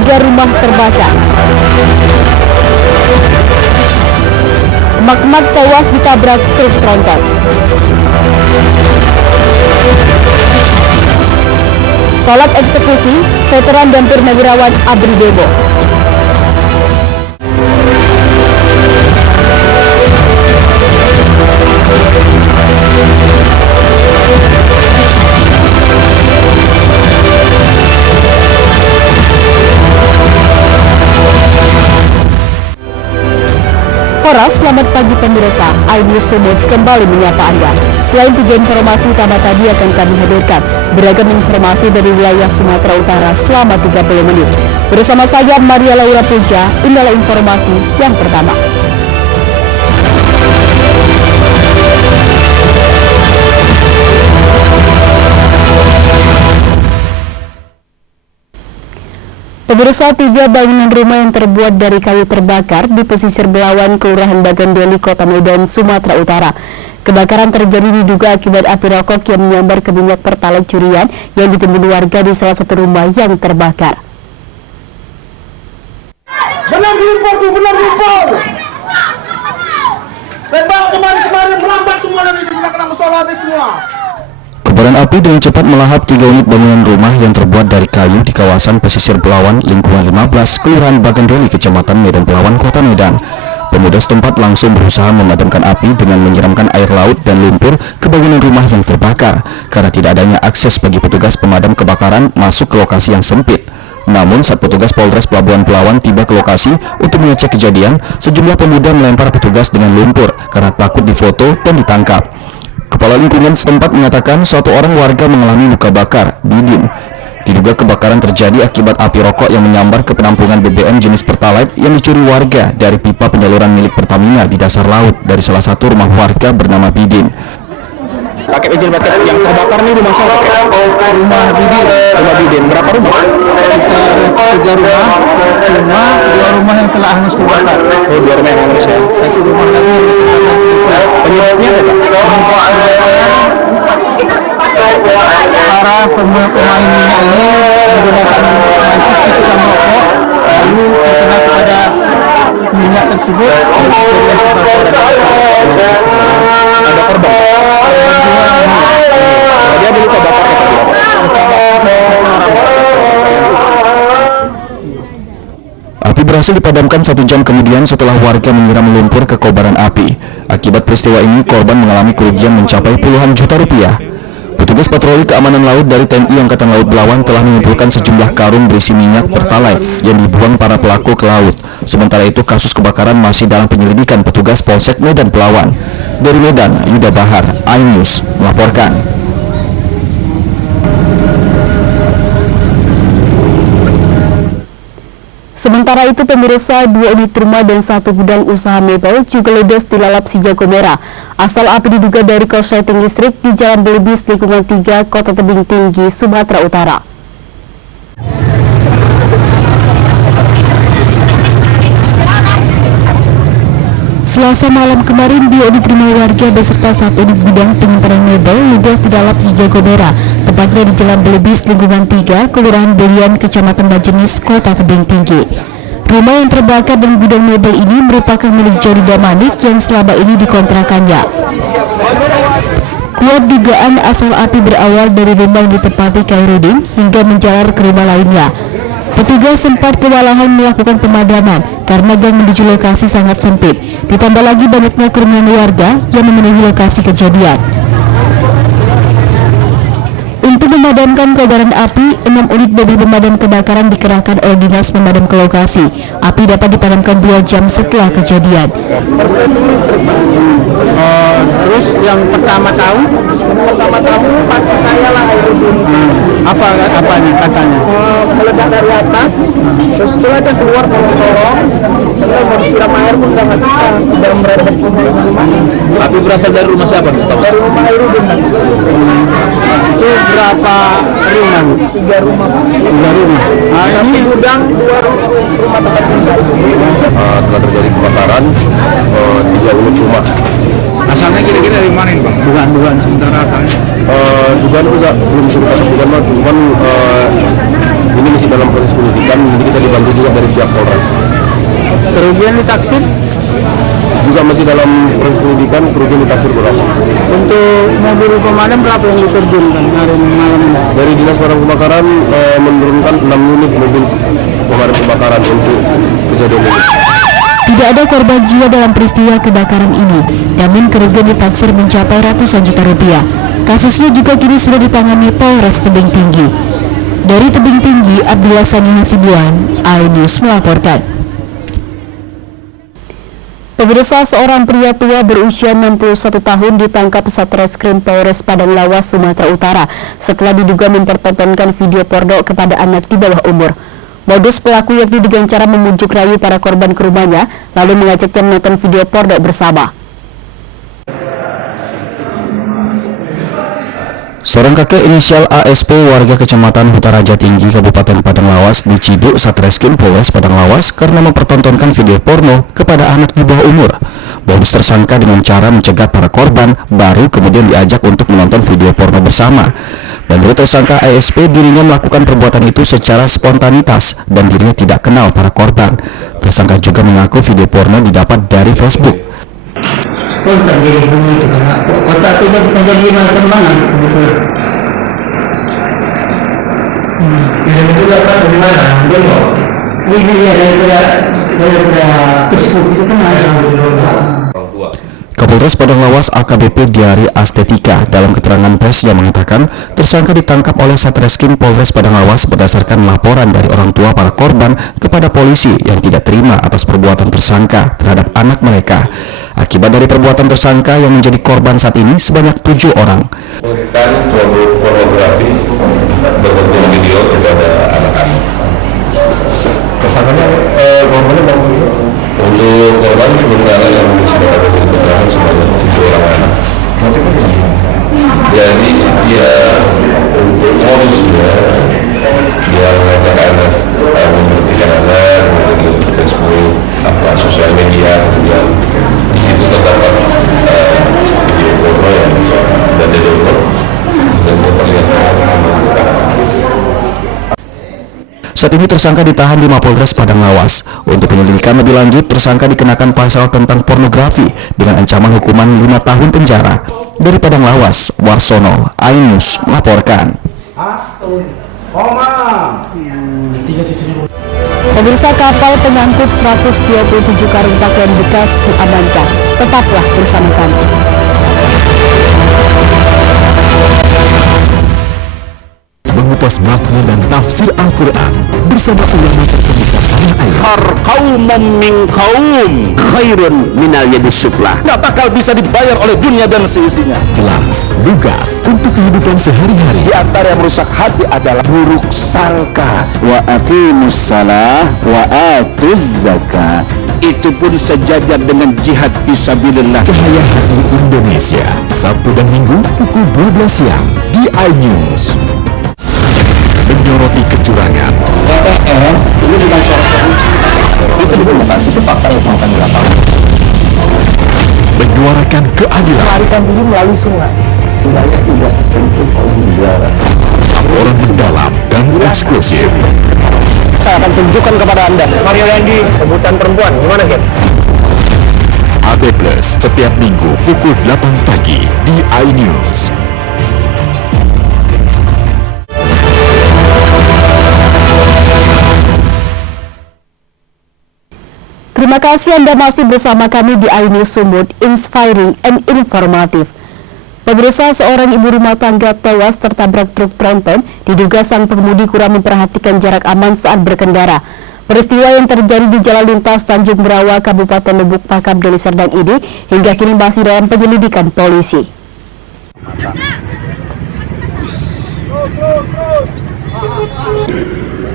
3 rumah terbakar. Emak-emak tewas ditabrak truk tronton. Tolak eksekusi, veteran dan purnawirawan ABRI demo. Selamat pagi pemirsa, iNews Sumut kembali menyapa Anda. Selain 3 informasi utama tadi akan kami hadirkan beragam informasi dari wilayah Sumatera Utara selama 30 menit. Bersama saya Maria Laura Puja, inilah informasi yang pertama. Pemirsa, 3 bangunan rumah yang terbuat dari kayu terbakar di pesisir Belawan, Kelurahan Bagandeli, Kota Medan, Sumatera Utara. Kebakaran terjadi diduga akibat api rokok yang menyambar ke minyak pertalite curian yang ditimbun warga di salah satu rumah yang terbakar. Benar impor. Tembak kemarin melambat semua dan itu tidak kena musola habis semua. Kobaran api dengan cepat melahap 3 unit bangunan rumah yang terbuat dari kayu di kawasan pesisir Belawan, lingkungan 15, Kelurahan Bagandeli, Kecamatan Medan Belawan, Kota Medan. Pemuda setempat langsung berusaha memadamkan api dengan menyiramkan air laut dan lumpur ke bangunan rumah yang terbakar karena tidak adanya akses bagi petugas pemadam kebakaran masuk ke lokasi yang sempit. Namun saat petugas Polres Pelabuhan Belawan tiba ke lokasi untuk mengecek kejadian, sejumlah pemuda melempar petugas dengan lumpur karena takut difoto dan ditangkap. Kepala lingkungan setempat mengatakan suatu orang warga mengalami luka bakar, Bidin. Diduga kebakaran terjadi akibat api rokok yang menyambar ke penampungan BBM jenis Pertalite yang dicuri warga dari pipa penyaluran milik Pertamina di dasar laut dari salah satu rumah warga bernama Bidin. Paket izin paket yang terbakar nih rumah siapa? Rumah Bidin. Berapa rumah? 3 rumah, cuma 2 rumah yang telah hangus terbakar. Oh, 2 rumah yang hangus ya. 1 rumah lagi Penyebabnya apa, Pak? para pemain minyak ini menggunakan sistem tukang rokok, lalu terkena kepada minyak tersebut. Ada korban? Dia ada luka bakar tadi. Api berhasil dipadamkan 1 jam kemudian setelah warga menyiram lumpur ke kobaran api. Akibat peristiwa ini, korban mengalami kerugian mencapai puluhan juta rupiah. Petugas patroli keamanan laut dari TNI Angkatan Laut Belawan telah mengumpulkan sejumlah karung berisi minyak Pertalite yang dibuang para pelaku ke laut. Sementara itu, kasus kebakaran masih dalam penyelidikan petugas Polsek Medan Belawan. Dari Medan, Yuda Bahar, iNews melaporkan. Sementara itu pemirsa, 2 unit rumah dan 1 gudang usaha mebel juga ludes dilalap si jago merah. Asal api diduga dari korsleting listrik di Jalan Belibis, lingkungan 3, Kota Tebing Tinggi, Sumatera Utara. Selasa malam kemarin, 2 unit rumah warga beserta 1 unit gudang penyimpanan mebel ludes dilalap si jago merah, tepatnya di Jalan Belibis, lingkungan 3, Kelurahan Belian, Kecamatan Bajenis, Kota Tebing Tinggi. Rumah yang terbakar dan gudang mebel ini merupakan milik Jody Damanik yang selama ini dikontrakannya. Kuat dugaan asal api berawal dari rumah yang ditempati Khairudin hingga menjalar ke rumah lainnya. Petugas sempat kewalahan melakukan pemadaman karena gang menuju lokasi sangat sempit. Ditambah lagi banyaknya kerumunan warga yang memenuhi lokasi kejadian. Untuk memadamkan kobaran api, 6 unit mobil pemadam kebakaran dikerahkan oleh dinas pemadam ke lokasi. Api dapat dipadamkan 2 jam setelah kejadian. Terus yang pertama tahu pacar saya lah Khairudin. Apa nih katanya? Meledak dari atas, terus setelah dia keluar tolong, terus mau siram air pun udah nggak bisa, udah merembet semua rumahnya. Api berasal dari rumah siapa? Dari rumah Khairudin. Itu berapa rumah? 3 rumah. 3 rumah. Ini gudang 2 rumah tempat tinggal. Telah terjadi kebakaran 3 unit rumah. Asalnya kira-kira dari mana ini, Bang? Dugaan sementara asalnya. Dugaan juga belum sempat dugaan ini masih dalam proses penyidikan, jadi kita dibantu juga dari pihak Polres. Kerugian ditaksir Juga masih dalam proses penyidikan, kerugian ditaksir berapa? untuk mobil pemadam berapa yang diterjunkan hari malam ini? Dari Dinas Pemadam Kebakaran menurunkan 6 unit mobil pemadam kebakaran untuk kejadian ini. Tidak ada korban jiwa dalam peristiwa kebakaran ini, namun kerugian ditaksir mencapai ratusan juta rupiah. Kasusnya juga kini sudah ditangani Polres Tebing Tinggi. Dari Tebing Tinggi, Abdullah Sani Hasibuan, iNews melaporkan. Pemirsa, seorang pria tua berusia 61 tahun ditangkap Satreskrim Polres Padang Lawas, Sumatera Utara setelah diduga mempertontonkan video porno kepada anak di bawah umur. Modus pelaku yakni dengan cara memujuk rayu para korban ke rumahnya, lalu mengajaknya menonton video porno bersama. Seorang kakek inisial ASP warga Kecamatan Hutaraja Tinggi, Kabupaten Padang Lawas diciduk Satreskrim Polres Padang Lawas karena mempertontonkan video porno kepada anak di bawah umur. Modus tersangka dengan cara mencegat para korban, baru kemudian diajak untuk menonton video porno bersama. Menurut tersangka ASP, dirinya melakukan perbuatan itu secara spontanitas dan dirinya tidak kenal para korban. Tersangka juga mengaku video porno didapat dari Facebook. Spontan jadi bunyi itu karena kota itu bukan jadi mana Ini juga kan dari mana? Dulu. Ini dia daripada Facebook itu kan ada. Kapolres Padang Lawas AKBP Diari Astetika dalam keterangan pers yang mengatakan tersangka ditangkap oleh Satreskrim Polres Padang Lawas berdasarkan laporan dari orang tua para korban kepada polisi yang tidak terima atas perbuatan tersangka terhadap anak mereka. Akibat dari perbuatan tersangka yang menjadi korban saat ini sebanyak 7 orang. Mengirimkan produk pornografi berbentuk video kepada anak-anak. Tersangkanya korbannya untuk korban sementara yang sudah ada di keterangan sebanyak 7 orang anak. Jadi dia untuk modusnya dia mengajak anak memberhentikan anak melalui Facebook, sosial media, kemudian di situ terdapat video porno yang dan didownload dan memperlihatkan. Saat ini tersangka ditahan di Mapolres Padang Lawas. Untuk penyelidikan lebih lanjut, tersangka dikenakan pasal tentang pornografi dengan ancaman hukuman 5 tahun penjara. Dari Padang Lawas, Warsono, iNews melaporkan. Pemirsa, kapal pengangkut 127 karung pakaian bekas diamankan. Tetaplah bersama kami. Mengupas makna dan tafsir Al-Quran bersama ulama terkemuka tanah air. Qaumum min qaum khairun minal yadis suflah. Nggak bakal bisa dibayar oleh dunia dan seisinya. Jelas, lugas untuk kehidupan sehari-hari. Di antara yang merusak hati adalah buruk sangka. Wa aqimus salah wa atuz zakah. Itu pun sejajar dengan jihad fisabilillah. Cahaya Hati Indonesia, Sabtu dan Minggu pukul 12 siang di iNews. Menyoroti kecurangan, TTS ini di masyarakat itu digunakan, itu fakta yang akan di lapangan. menyuarakan keadilan, Melarikan diri melalui sungai. Wilayah tidak tersentuh oleh negara. laporan mendalam dan eksklusif. Saya akan tunjukkan kepada Anda. Mario Dandi, rebutan perempuan. Gimana, Gen? AD Plus setiap Minggu pukul 8 pagi di iNews. Terima kasih Anda masih bersama kami di iNews Sumut, inspiring and informatif. Pemirsa, seorang ibu rumah tangga tewas tertabrak truk tronton, diduga sang pengemudi kurang memperhatikan jarak aman saat berkendara. Peristiwa yang terjadi di Jalan Lintas Tanjung Merawa, Kabupaten Lubuk Pakam, Deli Serdang ini hingga kini masih dalam penyelidikan polisi.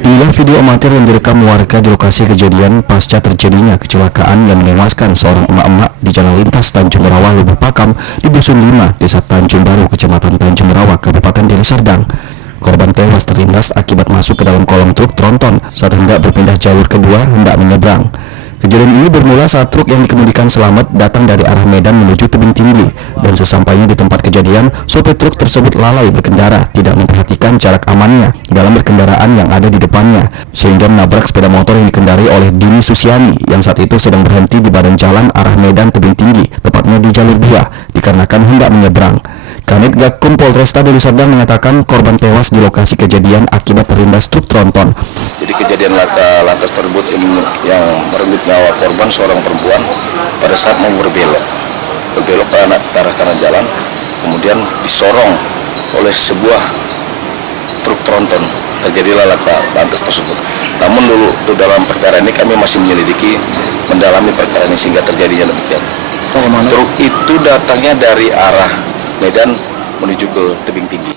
Inilah video amatir yang direkam warga di lokasi kejadian pasca terjadinya kecelakaan yang menewaskan seorang emak-emak di Jalan Lintas Tanjung Merawa, Lubuk Pakam di Dusun 5, Desa Tanjung Baru, Kecamatan Tanjung Merawa, Kabupaten Deli Serdang. Korban tewas terlindas akibat masuk ke dalam kolong truk tronton saat hendak berpindah jalur kedua hendak menyeberang. Kejadian ini bermula saat truk yang dikemudikan Selamat datang dari arah Medan menuju Tebing Tinggi, dan sesampainya di tempat kejadian, sopir truk tersebut lalai berkendara, tidak memperhatikan jarak amannya dalam berkendaraan yang ada di depannya, sehingga menabrak sepeda motor yang dikendarai oleh Dini Susiani yang saat itu sedang berhenti di badan jalan arah Medan Tebing Tinggi, tepatnya di jalur 2, dikarenakan hendak menyeberang. Kanit Gakum Polresta Deli Serdang mengatakan korban tewas di lokasi kejadian akibat terlindas truk tronton. Jadi kejadian laka lantas tersebut yang merenggut nyawa korban seorang perempuan pada saat mau berbelok ke arah kanan jalan, kemudian disorong oleh sebuah truk tronton. Terjadilah laka lantas tersebut. Namun dulu dalam perkara ini kami masih menyelidiki, mendalami perkara ini sehingga terjadinya demikian. Truk itu datangnya dari arah Medan menuju ke Tebing Tinggi.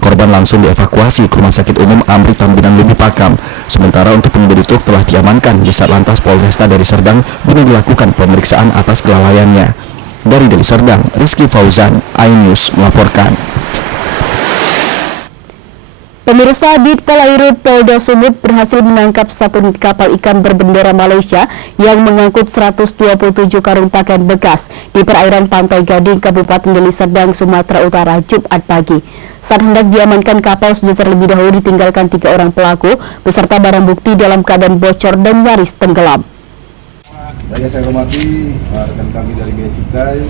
Korban langsung dievakuasi ke Rumah Sakit Umum Amri Tambinan Lubu Pakam. Sementara untuk pengemudi truk telah diamankan di Satlantas Polresta Deli Serdang guna dilakukan pemeriksaan atas kelalaiannya. Dari Deli Serdang, Rizky Fauzan, iNews melaporkan. Pemirsa, Ditpolairut Polda Sumut berhasil menangkap satu unit kapal ikan berbendera Malaysia yang mengangkut 127 karung pakaian bekas di perairan Pantai Gading, Kabupaten Deli Serdang, Sumatera Utara, Jumat pagi. Saat hendak diamankan, kapal sudah terlebih dahulu ditinggalkan 3 orang pelaku beserta barang bukti dalam keadaan bocor dan nyaris tenggelam. Yang saya hormati rekan kami dari Bea Cukai.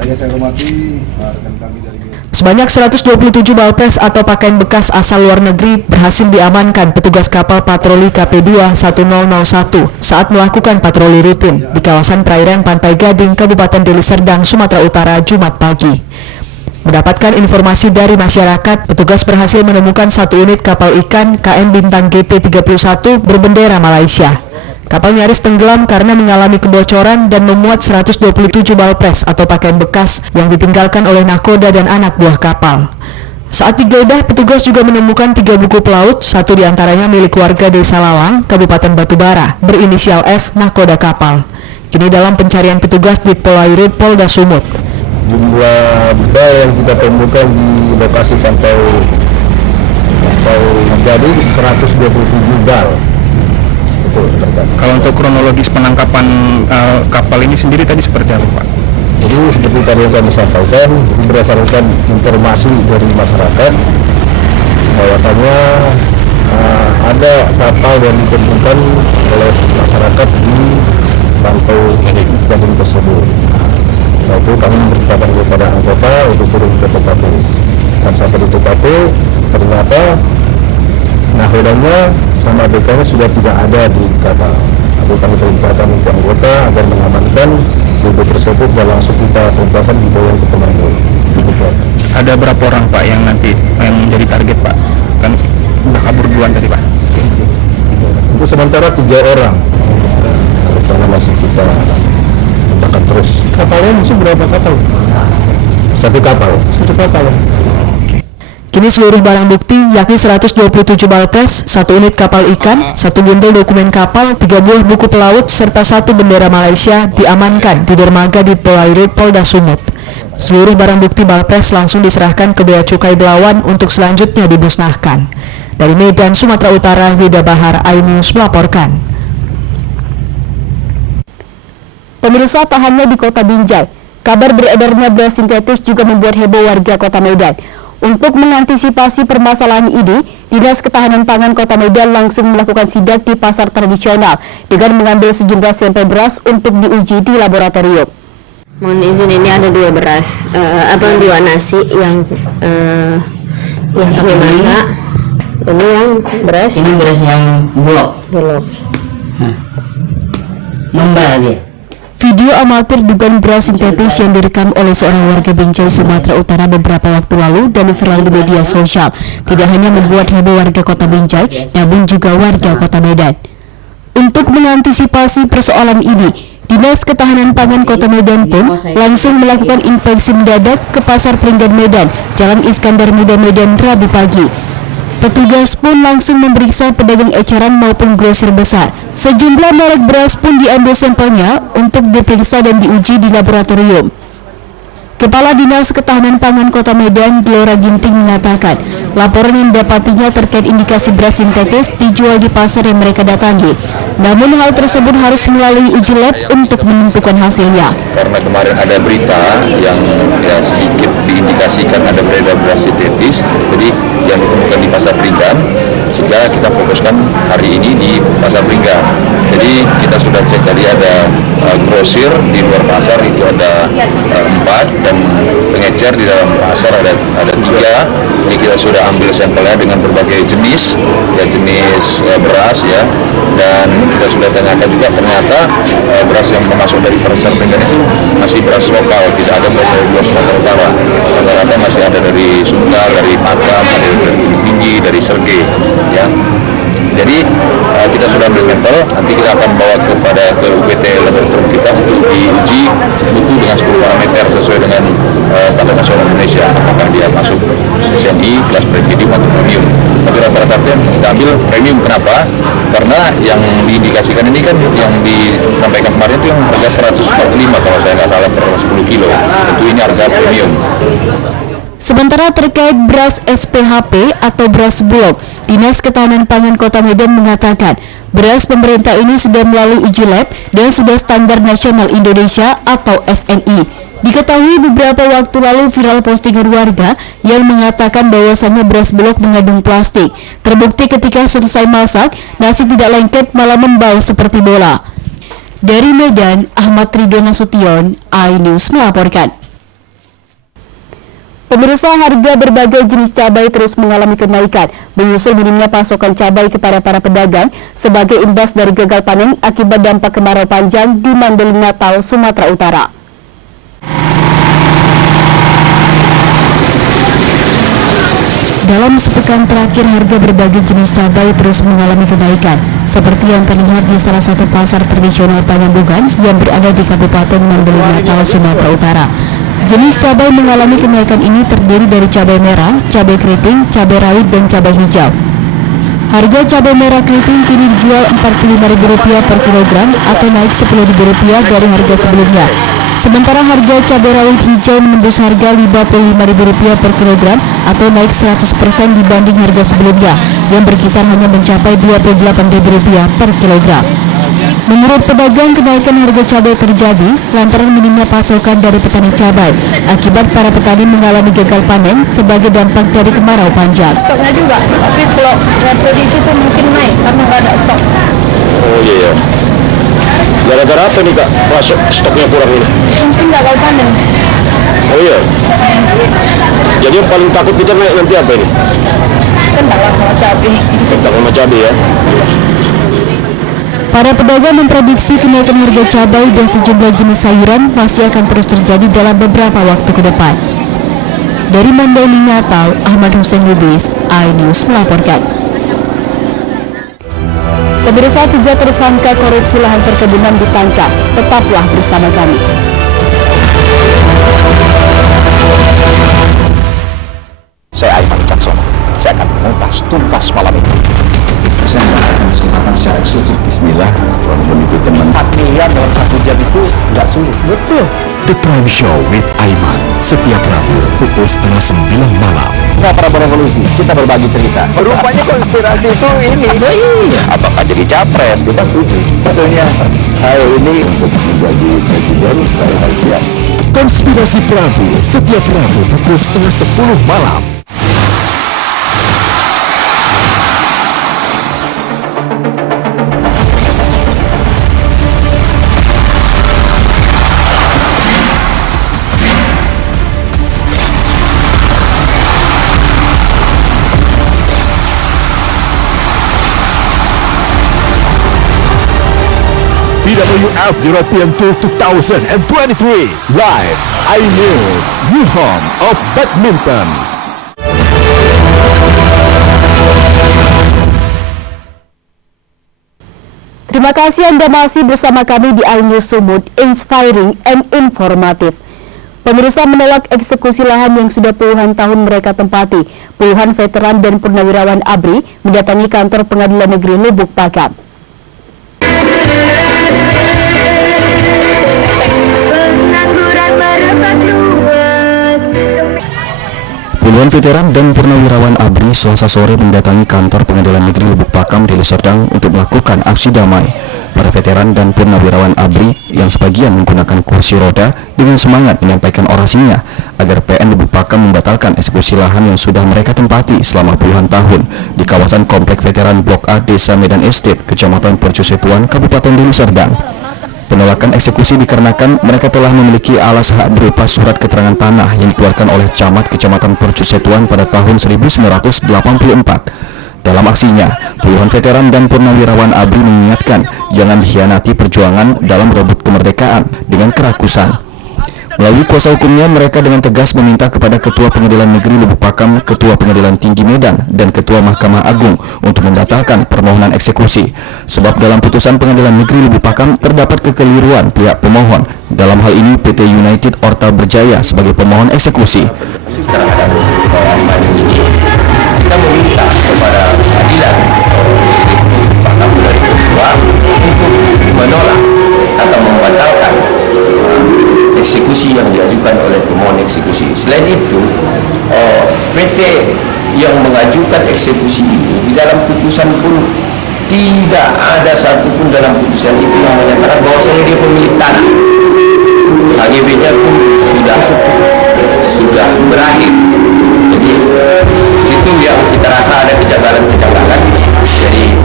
Yang saya hormati rekan kami dari Bea. Sebanyak 127 balpres atau pakaian bekas asal luar negeri berhasil diamankan petugas kapal patroli KP2 1001 saat melakukan patroli rutin di kawasan perairan Pantai Gading, Kabupaten Deli Serdang, Sumatera Utara, Jumat pagi. Mendapatkan informasi dari masyarakat, petugas berhasil menemukan satu unit kapal ikan KM Bintang GT31 berbendera Malaysia. Kapal nyaris tenggelam karena mengalami kebocoran dan memuat 127 balpres atau pakaian bekas yang ditinggalkan oleh nakoda dan anak buah kapal. Saat digeledah, petugas juga menemukan 3 buku pelaut, satu diantaranya milik warga Desa Lawang, Kabupaten Batubara, berinisial F, nakoda kapal. Kini dalam pencarian petugas Ditpolairut Polda Sumut. Jumlah benda yang kita temukan di lokasi pantai Gading 127 bal. Kalau untuk kronologis penangkapan kapal ini sendiri tadi seperti apa, Pak? Jadi seperti tadi yang kami sampaikan, berdasarkan informasi dari masyarakat, bahwasanya ada kapal yang ditemukan oleh masyarakat di pantai Gading tersebut. Nah, itu kami memberitakan kepada anggota untuk turun ke TKP. Dan sampai di TKP ternyata nakodanya sama ABK-nya sudah tidak ada di kapal. Lalu kami perintahkan untuk anggota agar mengamankan BB tersebut dan langsung kita perintahkan dibawa ke komando. Ada berapa orang, Pak, yang nanti yang menjadi target, Pak? Kan udah kabur duluan tadi, Pak. Untuk sementara 3 orang. Karena masih kita kembangkan terus. Kapalnya musuh berapa kapal? Satu kapal. Kini seluruh barang bukti yakni 127 balpres, 1 unit kapal ikan, 1 bundel dokumen kapal, 3 buah buku pelaut, serta 1 bendera Malaysia diamankan di dermaga Ditpolairut Polda Sumut. Seluruh barang bukti balpres langsung diserahkan ke Bea Cukai Belawan untuk selanjutnya dimusnahkan. Dari Medan, Sumatera Utara, Yuda Bahar, iNews melaporkan. Pemirsa, tak hanya di Kota Binjai, kabar beredarnya beras sintetis juga membuat heboh warga Kota Medan. Untuk mengantisipasi permasalahan ini, Dinas Ketahanan Pangan Kota Medan langsung melakukan sidak di pasar tradisional dengan mengambil sejumlah sampel beras untuk diuji di laboratorium. Mohon izin, ini ada 2 beras, 2 nasi yang kami masak. Ini yang beras. Ini beras yang bulog. Membara dia. Video amatir dugaan beras sintetis yang direkam oleh seorang warga Binjai, Sumatera Utara beberapa waktu lalu dan viral di media sosial tidak hanya membuat heboh warga Kota Binjai, namun juga warga Kota Medan. Untuk mengantisipasi persoalan ini, Dinas Ketahanan Pangan Kota Medan pun langsung melakukan inspeksi mendadak ke Pasar Peringgan Medan, Jalan Iskandar Muda Medan, Rabu pagi. Petugas pun langsung memeriksa pedagang eceran maupun grosir besar. Sejumlah merek beras pun diambil sampelnya untuk diperiksa dan diuji di laboratorium. Kepala Dinas Ketahanan Pangan Kota Medan, Glora Ginting, mengatakan laporan yang didapatinya terkait indikasi beras sintetis dijual di pasar yang mereka datangi. Namun hal tersebut harus melalui uji lab untuk menentukan hasilnya. Karena kemarin ada berita yang sedikit diindikasikan ada beredar beras sintetis, jadi yang ditemukan di Pasar Pringgan, sehingga kita fokuskan hari ini di Pasar Pringgan. Jadi kita sudah cek tadi ada grosir di luar pasar itu ada 4 dan pengecer di dalam pasar ada 3. Jadi kita sudah ambil sampelnya dengan berbagai jenis beras ya, dan kita sudah tanyakan juga ternyata beras yang masuk dari Pasar Pringgan itu masih beras lokal, tidak ada beras dari luar Sumatera Utara. Rata-rata masih ada dari Sunda, dari Batam, ada dari Bukit Tinggi, dari Sergei ya. Jadi kita sudah ambil sampel, nanti kita akan bawa ke UPT laboratorium kita untuk diuji mutu dengan 10 parameter sesuai dengan standar nasional Indonesia, apakah dia masuk SNI, kelas premium atau premium. Tapi rata-rata kita ambil premium, kenapa? Karena yang diindikasikan ini kan yang disampaikan kemarin itu yang harga 145 kalau saya nggak salah per 10 kilo, tentu ini harga premium. Sementara terkait beras SPHP atau beras Bulog, Dinas Ketahanan Pangan Kota Medan mengatakan beras pemerintah ini sudah melalui uji lab dan sudah standar nasional Indonesia atau SNI. Diketahui beberapa waktu lalu viral postingan warga yang mengatakan bahwasannya beras Bulog mengandung plastik. Terbukti ketika selesai masak, nasi tidak lengket malah membal seperti bola. Dari Medan, Ahmad Ridwan Nasution, iNews melaporkan. Pemirsa, harga berbagai jenis cabai terus mengalami kenaikan, menyusul minimnya pasokan cabai kepada para pedagang sebagai imbas dari gagal panen akibat dampak kemarau panjang di Mandailing Natal, Sumatera Utara. Dalam sepekan terakhir, harga berbagai jenis cabai terus mengalami kenaikan, seperti yang terlihat di salah satu pasar tradisional Pangambugan yang berada di Kabupaten Mandailing Natal, Sumatera Utara. Jenis cabai mengalami kenaikan ini terdiri dari cabai merah, cabai keriting, cabai rawit, dan cabai hijau. Harga cabai merah keriting kini dijual Rp45.000 per kilogram atau naik Rp10.000 dari harga sebelumnya. Sementara harga cabai rawit hijau menembus harga Rp55.000 per kilogram atau naik 100% dibanding harga sebelumnya yang berkisar hanya mencapai Rp28.000 per kilogram. Menurut pedagang, kenaikan harga cabai terjadi lantaran minimnya pasokan dari petani cabai akibat para petani mengalami gagal panen sebagai dampak dari kemarau panjang. Stoknya juga, tapi kalau prediksi itu mungkin naik karena nggak ada stok. Oh iya. Gara-gara apa nih Kak? Masuk stoknya kurang ini? Mungkin gagal panen. Oh iya. Jadi yang paling takut kita naik nanti apa ini? Kendala sama cabai. Kendala sama cabai ya. Para pedagang memprediksi kenaikan harga cabai dan sejumlah jenis sayuran masih akan terus terjadi dalam beberapa waktu ke depan. Dari Mandailing Natal, Ahmad Hussein Lubis, iNews melaporkan. Pemirsa, 3 tersangka korupsi lahan perkebunan ditangkap. Tetaplah bersama kami. Saya Aiman Caksono. Saya akan mengupas tuntas malam ini. Saya mendapatkan kesempatan secara eksklusif. Bismillah, walaupun itu teman 4 miliar dalam 1 jam itu nggak sulit. Betul. The Prime Show with Aiman setiap Rabu pukul 8:30 malam. Saya Prabowo Revolusi, kita berbagi cerita. Rupanya konspirasi itu ini. Iya. Apakah jadi capres? Kita setuju. Betulnya, saya ini untuk menjadi presiden, saya harus siap. Konspirasi Prabu setiap Rabu pukul 9:30 malam. BWF European Tour 2023 live iNews, new home of badminton. Terima kasih Anda masih bersama kami di iNews Sumut, inspiring and informative. Pemirsa, menolak eksekusi lahan yang sudah puluhan tahun mereka tempati, puluhan veteran dan purnawirawan ABRI mendatangi kantor Pengadilan Negeri Lubuk Pakam. Puluhan veteran dan purnawirawan ABRI Selasa sore mendatangi kantor Pengadilan Negeri Lubuk Pakam, Deli Serdang untuk melakukan aksi damai. para veteran dan purnawirawan ABRI yang sebagian menggunakan kursi roda dengan semangat menyampaikan orasinya agar PN Lubuk Pakam membatalkan eksekusi lahan yang sudah mereka tempati selama puluhan tahun di kawasan Komplek Veteran Blok A Desa Medan Estate, Kecamatan Percusetuan, Kabupaten Deli Serdang. Penolakan eksekusi dikarenakan mereka telah memiliki alas hak berupa surat keterangan tanah yang dikeluarkan oleh Camat Kecamatan Percusetuan pada tahun 1984. Dalam aksinya, puluhan veteran dan purnawirawan ABRI mengingatkan jangan dikhianati perjuangan dalam merebut kemerdekaan dengan kerakusan. Melalui kuasa hukumnya, mereka dengan tegas meminta kepada Ketua Pengadilan Negeri Lubuk Pakam, Ketua Pengadilan Tinggi Medan, dan Ketua Mahkamah Agung untuk membatalkan permohonan eksekusi. Sebab dalam putusan Pengadilan Negeri Lubuk Pakam terdapat kekeliruan pihak pemohon. Dalam hal ini PT United Orta Berjaya sebagai pemohon eksekusi. Terhadap kita meminta kepada pengadilan Lubuk Pakam dari Ketua untuk menolak atau membatalkan eksekusi yang diajukan oleh pemohon eksekusi. Selain itu, PT yang mengajukan eksekusi ini di dalam putusan pun tidak ada satupun dalam putusan itu yang menyatakan bahwasanya dia pemilik tanah. HGB-nya pun sudah berakhir. Jadi itu yang kita rasa ada kejanggalan-kejanggalan. Jadi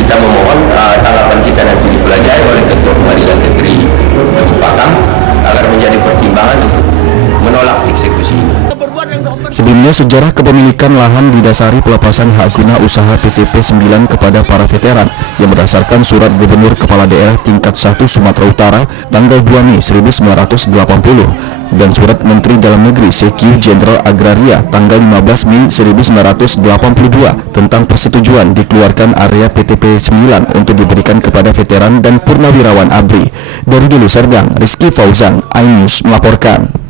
kita memohon tanggapan kita nanti dipelajari oleh Ketua Pengadilan Negeri Lubuk Pakam agar menjadi pertimbangan untuk menolak eksekusi ini. Sebelumnya, sejarah kepemilikan lahan didasari pelepasan hak guna usaha PTP 9 kepada para veteran yang berdasarkan surat Gubernur Kepala Daerah tingkat 1 Sumatera Utara tanggal 2 Mei 1980 dan surat Menteri Dalam Negeri CQ Jenderal Agraria tanggal 15 Mei 1982 tentang persetujuan dikeluarkan area PTP 9 untuk diberikan kepada veteran dan purnawirawan ABRI. Dari Deli Serdang, Rizky Fauzan, iNews melaporkan.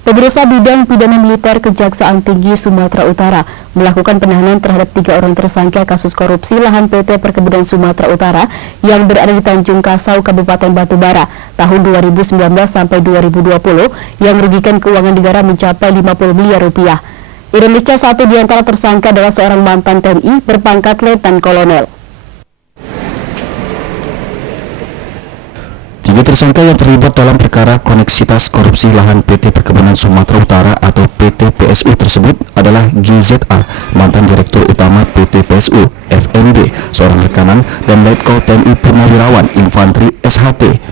Pemirsa, Bidang Pidana Militer Kejaksaan Tinggi Sumatera Utara melakukan penahanan terhadap 3 orang tersangka kasus korupsi lahan PT Perkebunan Sumatera Utara yang berada di Tanjung Kasau, Kabupaten Batubara tahun 2019 sampai 2020 yang merugikan keuangan negara mencapai 50 miliar rupiah. Indonesia, satu di antara tersangka adalah seorang mantan TNI berpangkat Letnan Kolonel. 3 tersangka yang terlibat dalam perkara koneksitas korupsi lahan PT Perkebunan Sumatera Utara atau PT PSU tersebut adalah GZA, mantan Direktur Utama PT PSU, FNB, seorang rekanan, dan Letkol TNI Purnawirawan Infantri SHT.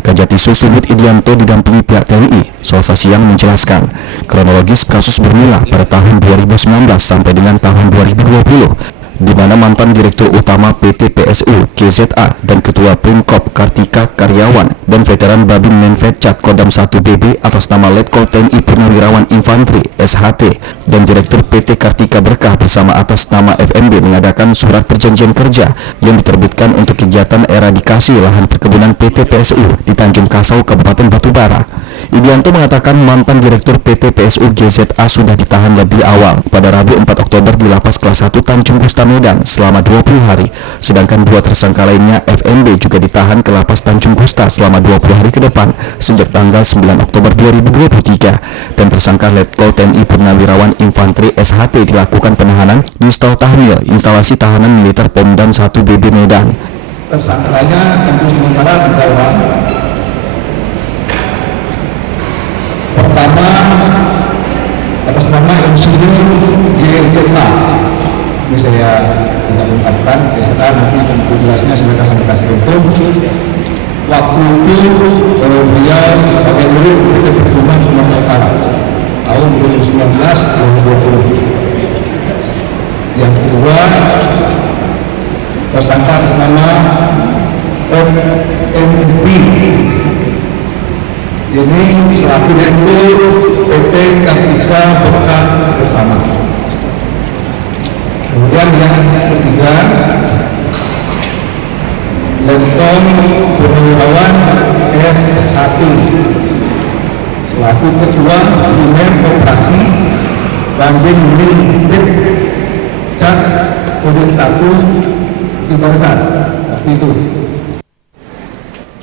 Kajatisu Subut Idianto didampingi pihak TNI Selasa siang menjelaskan kronologis kasus bermula pada tahun 2019 sampai dengan tahun 2020, di mana mantan Direktur Utama PT PSU GZA dan Ketua Primkop Kartika Karyawan dan veteran Babin Menfetcat Kodam 1 BB atas nama Letkol TNI Purnawirawan Infantri SHT dan Direktur PT Kartika Berkah bersama atas nama FNB mengadakan surat perjanjian kerja yang diterbitkan untuk kegiatan eradikasi lahan perkebunan PT PSU di Tanjung Kasau, Kabupaten Batubara. Idianto mengatakan mantan Direktur PT PSU GZA sudah ditahan lebih awal pada Rabu 4 Oktober di Lapas Kelas 1 Tanjung Gusta Medan selama 20 hari, sedangkan 2 tersangka lainnya FNB juga ditahan ke Lapas Tanjung Gusta selama 20 hari ke depan sejak tanggal 9 Oktober 2023 dan tersangka Letkol TNI Purnawirawan Infantri SHT dilakukan penahanan di Stel Tahmil instalasi tahanan militer Pomdam 1 BB Medan. Tersangkanya tentu sementara 3 orang. Pertama atas nama Insinyur GZA. Ini saya tidak mengungkapkan, GZA nanti tentu jelasnya saya kasih contoh. Waktu itu beliau sebagai murid PT Perkebunan Sumatera Utara tahun 2019-2020. Yang kedua, tersangka atas nama MB. Ini selaku Direktur PT Kartika Berkah bersama. Kemudian yang ketiga, Letkol Purnawirawan SHT selaku Ketua Unit Operasi Babin Menfetcat Kodam 1 Ibarat. Seperti itu.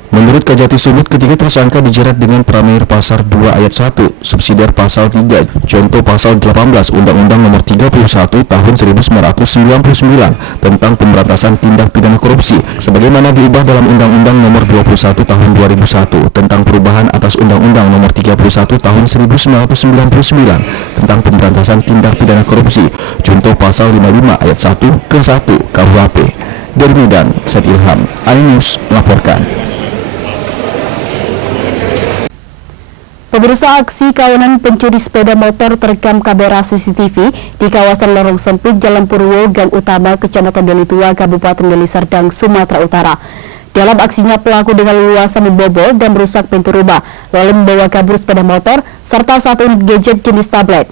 Menurut Menurut Kajati Sumut, ketiga tersangka dijerat dengan Pramir Pasar 2 Ayat 1, Subsidiar Pasal 3, Contoh Pasal 18 Undang-Undang Nomor 31 Tahun 1999 tentang Pemberantasan Tindak Pidana Korupsi, sebagaimana diubah dalam Undang-Undang Nomor 21 Tahun 2001 tentang perubahan atas Undang-Undang Nomor 31 Tahun 1999 tentang Pemberantasan Tindak Pidana Korupsi, Contoh Pasal 55 Ayat 1 ke 1 KUHP. Dari Medan, Said Ilham, iNews melaporkan. Pemirsa, aksi kawanan pencuri sepeda motor terekam kamera CCTV di kawasan lorong sempit Jalan Purwo, Gang Utama, Kecamatan Deli Tua, Kabupaten Deli Serdang, Sumatera Utara. Dalam aksinya, pelaku dengan leluasa membobol dan merusak pintu rumah, lalu membawa kabur sepeda motor serta 1 unit gadget jenis tablet.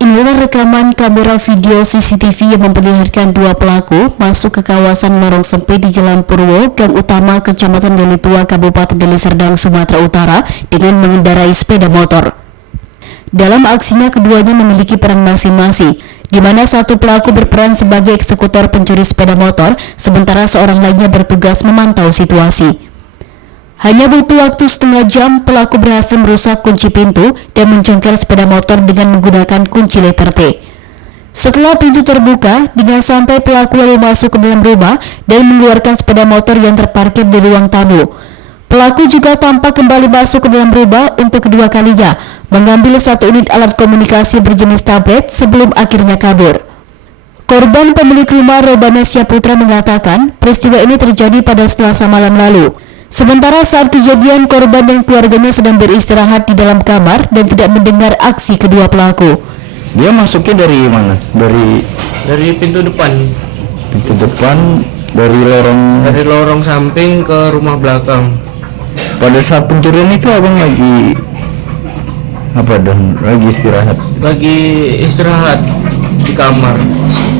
Inilah rekaman kamera video CCTV yang memperlihatkan 2 pelaku masuk ke kawasan lorong sempit di Jalan Purwo, Gang Utama, Kecamatan Deli Tua, Kabupaten Deli Serdang, Sumatera Utara dengan mengendarai sepeda motor. Dalam aksinya, keduanya memiliki peran masing-masing, di mana satu pelaku berperan sebagai eksekutor pencuri sepeda motor, sementara seorang lainnya bertugas memantau situasi. Hanya butuh waktu setengah jam, pelaku berhasil merusak kunci pintu dan mencongkel sepeda motor dengan menggunakan kunci letter T. Setelah pintu terbuka, dengan santai pelaku lalu masuk ke dalam rumah dan mengeluarkan sepeda motor yang terparkir di ruang tamu. Pelaku juga tampak kembali masuk ke dalam rumah untuk kedua kalinya, mengambil 1 unit alat komunikasi berjenis tablet sebelum akhirnya kabur. Korban pemilik rumah Robana Syaputra mengatakan peristiwa ini terjadi pada Selasa malam lalu. Sementara saat kejadian, korban dan keluarganya sedang beristirahat di dalam kamar dan tidak mendengar aksi kedua pelaku. Dia masuknya dari mana? Dari pintu depan. Pintu depan dari lorong samping ke rumah belakang. Pada saat pencurian itu abang lagi lagi istirahat? Lagi istirahat di kamar,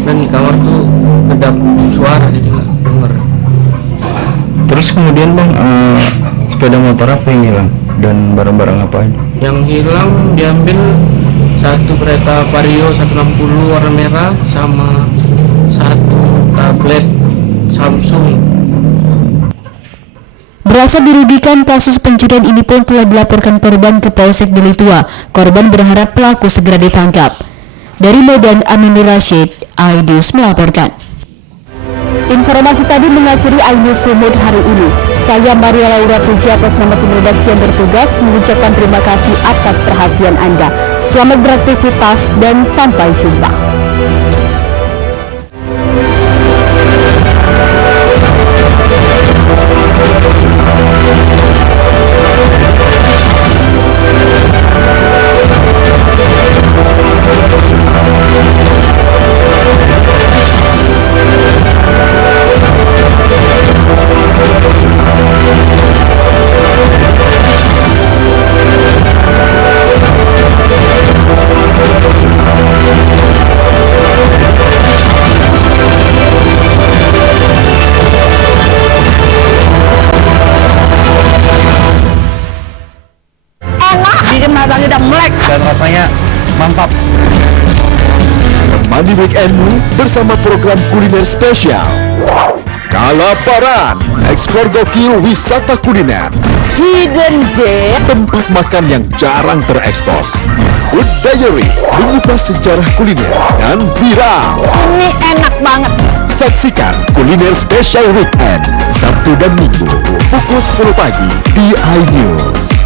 dan di kamar tuh kedap suara, jadi nggak dengar. Terus kemudian bang, sepeda motor apa yang hilang dan barang-barang apa aja? Yang hilang diambil 1 kereta Vario 160 warna merah sama 1 tablet Samsung. Merasa dirugikan, kasus pencurian ini pun telah dilaporkan korban ke Polsek Deli Tua. Korban berharap pelaku segera ditangkap. Dari Medan, Aminur Rashid, iNews melaporkan. Informasi tadi mengakhiri iNews Sumut hari ini. Saya Maria Laura Puji atas nama tim redaksi yang bertugas mengucapkan terima kasih atas perhatian Anda. Selamat beraktivitas dan sampai jumpa. Dan rasanya mantap. Temani weekendmu bersama program kuliner spesial Kalaparan, eksplor gokil wisata kuliner, Hidden Gem, tempat makan yang jarang terekspos, Food Diary, mengupas sejarah kuliner dan viral. Ini enak banget. Saksikan kuliner spesial weekend Sabtu dan Minggu pukul 10 pagi di iNews.